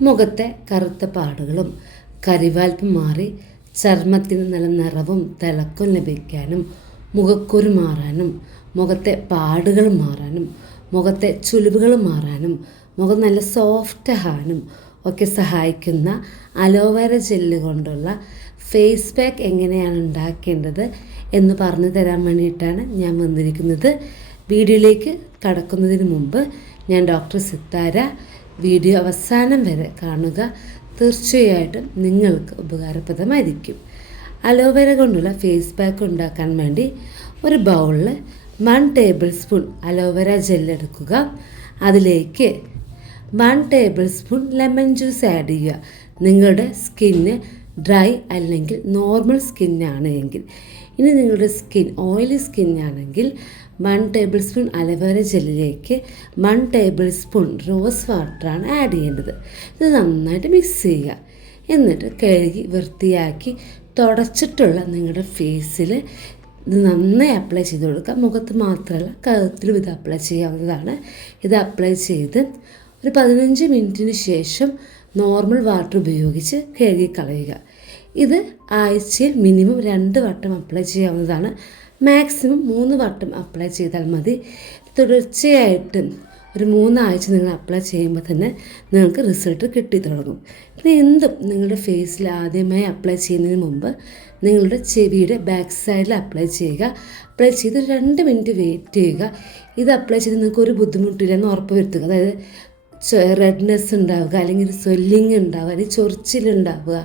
മുഖത്തെ കറുത്ത പാടുകളും കരിവാൽപ്പ് മാറി ചർമ്മത്തിന് നല്ല നിറവും തിളക്കും ലഭിക്കാനും മുഖക്കുരു മാറാനും മുഖത്തെ പാടുകൾ മാറാനും മുഖത്തെ ചുളിവുകൾ മാറാനും മുഖം നല്ല സോഫ്റ്റ് ആകാനും ഒക്കെ സഹായിക്കുന്ന അലോവേര ജെല്ല് കൊണ്ടുള്ള ഫേസ് പാക്ക് എങ്ങനെയാണ് ഉണ്ടാക്കേണ്ടത് എന്ന് പറഞ്ഞു തരാൻ വേണ്ടിയിട്ടാണ് ഞാൻ വന്നിരിക്കുന്നത്. വീഡിയോയിലേക്ക് കടക്കുന്നതിന് മുമ്പ് ഞാൻ ഡോക്ടർ സിത്താര വീഡിയോ അവസാനം വരെ കാണുക. തീർച്ചയായിട്ടും നിങ്ങൾക്ക് ഉപകാരപ്രദമായിരിക്കും. അലോവേര കൊണ്ടുള്ള ഫേസ് പാക്ക് ഉണ്ടാക്കാൻ വേണ്ടി ഒരു ബൗളിൽ one table spoon aloe vera gel എടുക്കുക. അതിലേക്ക് one table spoon lemon juice add ചെയ്യുക. നിങ്ങളുടെ സ്കിന്ന് ഡ്രൈ അല്ലെങ്കിൽ നോർമൽ സ്കിന്നാണ് എങ്കിൽ. ഇനി നിങ്ങളുടെ skin oily സ്കിന്നാണെങ്കിൽ one table spoon aloe vera ജെല്ലിലേക്ക് one table spoon rose വാട്ടറാണ് ആഡ് ചെയ്യേണ്ടത്. ഇത് നന്നായിട്ട് മിക്സ് ചെയ്യുക. എന്നിട്ട് കഴുകി വൃത്തിയാക്കി തുടച്ചിട്ടുള്ള നിങ്ങളുടെ ഫേസിൽ ഇത് നന്നായി അപ്ലൈ ചെയ്ത് കൊടുക്കുക. മുഖത്ത് മാത്രമല്ല കഴുത്തിലും ഇത് അപ്ലൈ ചെയ്യാവുന്നതാണ്. ഇത് അപ്ലൈ ചെയ്ത് ഒരു പതിനഞ്ച് മിനിറ്റിന് ശേഷം നോർമൽ വാട്ടർ ഉപയോഗിച്ച് കഴുകി കളയുക. ഇത് ആഴ്ചയിൽ മിനിമം രണ്ട് വട്ടം അപ്ലൈ ചെയ്യാവുന്നതാണ്. മാക്സിമം മൂന്ന് വട്ടം അപ്ലൈ ചെയ്താൽ മതി. തുടർച്ചയായിട്ട് ഒരു മൂന്നാഴ്ച നിങ്ങൾ അപ്ലൈ ചെയ്യുമ്പോൾ തന്നെ നിങ്ങൾക്ക് റിസൾട്ട് കിട്ടി തുടങ്ങും. പിന്നെ എന്തും നിങ്ങളുടെ ഫേസിൽ ആദ്യമായി അപ്ലൈ ചെയ്യുന്നതിന് മുമ്പ് നിങ്ങളുടെ ചെവിയുടെ ബാക്ക് സൈഡിൽ അപ്ലൈ ചെയ്യുക. അപ്ലൈ ചെയ്ത് രണ്ട് മിനിറ്റ് വെയിറ്റ് ചെയ്യുക. ഇത് അപ്ലൈ ചെയ്ത് നിങ്ങൾക്ക് ഒരു ബുദ്ധിമുട്ടില്ലെന്ന് ഉറപ്പ് വരുത്തുക. അതായത് റെഡ്നെസ് ഉണ്ടാവുക അല്ലെങ്കിൽ ഒരു സ്വെല്ലിങ് ഉണ്ടാവുക അല്ലെങ്കിൽ ചൊറിച്ചിലുണ്ടാവുക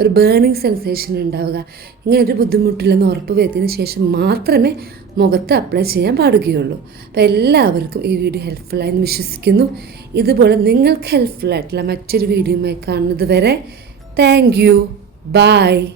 ഒരു ബേണിങ് സെൻസേഷൻ ഉണ്ടാവുക ഇങ്ങനെ ഒരു ബുദ്ധിമുട്ടില്ലെന്ന് ഉറപ്പ് വരുത്തിയതിന് ശേഷം മാത്രമേ മുഖത്ത് അപ്ലൈ ചെയ്യാൻ പാടുകയുള്ളൂ. അപ്പോൾ എല്ലാവർക്കും ഈ വീഡിയോ ഹെൽപ്ഫുള്ളായി എന്ന് വിശ്വസിക്കുന്നു. ഇതുപോലെ നിങ്ങൾക്ക് ഹെൽപ്ഫുള്ളായിട്ടുള്ള മറ്റൊരു വീഡിയോയുമായി കാണുന്നത് വരെ താങ്ക് യു ബായ്